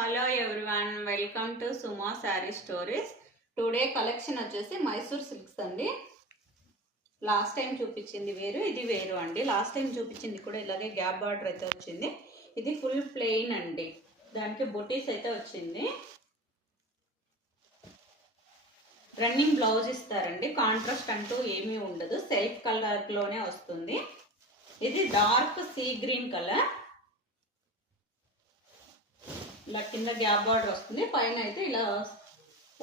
Hello everyone, welcome to Suma sari stories. Today collection వచ్చేసి Mysore silks అండి. Last time చూపించింది వేరు, ఇది వేరు అండి. లాస్ట్ టైం చూపించింది కూడా ఇలాగే గ్యాప్ బార్డర్ అయితే వచ్చింది. ఇది ఫుల్ ప్లెయిన్ అండి, దానికి బొటీస్ అయితే వచ్చింది. రన్నింగ్ బ్లౌజ్ ఇస్తారండి, కాంట్రాస్ట్ అంటూ ఏమీ ఉండదు, సెల్ఫ్ కలర్లోనే వస్తుంది. ఇది డార్క్ సీ గ్రీన్ కలర్, ఇలా కింద గ్యాప్ బార్డర్ వస్తుంది, పైన అయితే ఇలా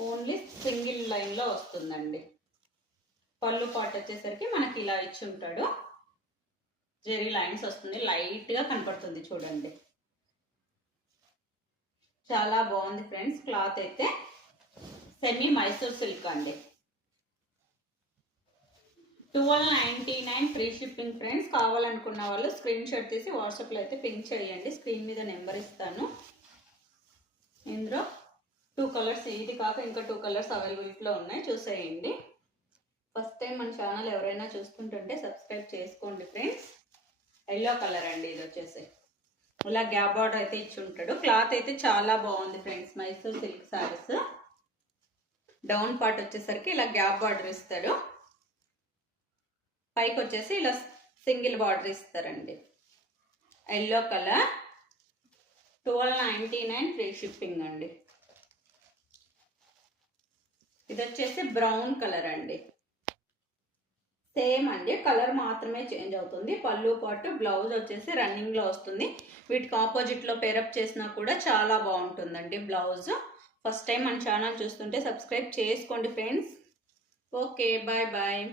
ఓన్లీ సింగిల్ లైన్లో వస్తుందండి. పళ్ళు పాటు వచ్చేసరికి మనకి ఇలా ఇచ్చి ఉంటాడు, జెరీ లైన్స్ వస్తుంది, లైట్గా కనపడుతుంది చూడండి. చాలా బాగుంది ఫ్రెండ్స్. క్లాత్ అయితే సెమీ మైసూర్ సిల్క్ అండి. 1299 ఫ్రీ షిప్పింగ్ ఫ్రెండ్స్. కావాలనుకున్న వాళ్ళు స్క్రీన్ షాట్ తీసి వాట్సాప్లో అయితే పింక్ చేయండి. స్క్రీన్ మీద నెంబర్ ఇస్తాను. ఇందులో 2 కలర్స్, ఇది కాక ఇంకా 2 కలర్స్ అవైలబిలిటీలో ఉన్నాయి, చూసేయండి. ఫస్ట్ టైం మన ఛానల్ ఎవరైనా చూస్తుంటుంటే సబ్స్క్రైబ్ చేసుకోండి ఫ్రెండ్స్. ఎల్లో కలర్ అండి, ఇది వచ్చేసి ఇలా గ్యాప్ బార్డర్ అయితే ఇచ్చి ఉంటాడు. క్లాత్ అయితే చాలా బాగుంది friends. Mysore silk saris down part వచ్చేసరికి ఇలా గ్యాప్ బార్డర్ ఇస్తాడు, పైకి వచ్చేసి ఇలా సింగిల్ బార్డర్ ఇస్తారండి. ఎల్లో కలర్, 1299 ఫ్రీ షిప్పింగ్ అండి. ఇది వచ్చేసి బ్రౌన్ కలర్ అండి, సేమ్ అండి, కలర్ మాత్రమే చేంజ్ అవుతుంది. పళ్ళు పాటు బ్లౌజ్ వచ్చేసి రన్నింగ్ లో వస్తుంది. వీటికి ఆపోజిట్ లో పేరప్ చేసినా కూడా చాలా బాగుంటుందండి బ్లౌజ్. ఫస్ట్ టైం మన ఛానల్ చూస్తుంటే సబ్స్క్రైబ్ చేసుకోండి ఫ్రెండ్స్. Okay, bye bye.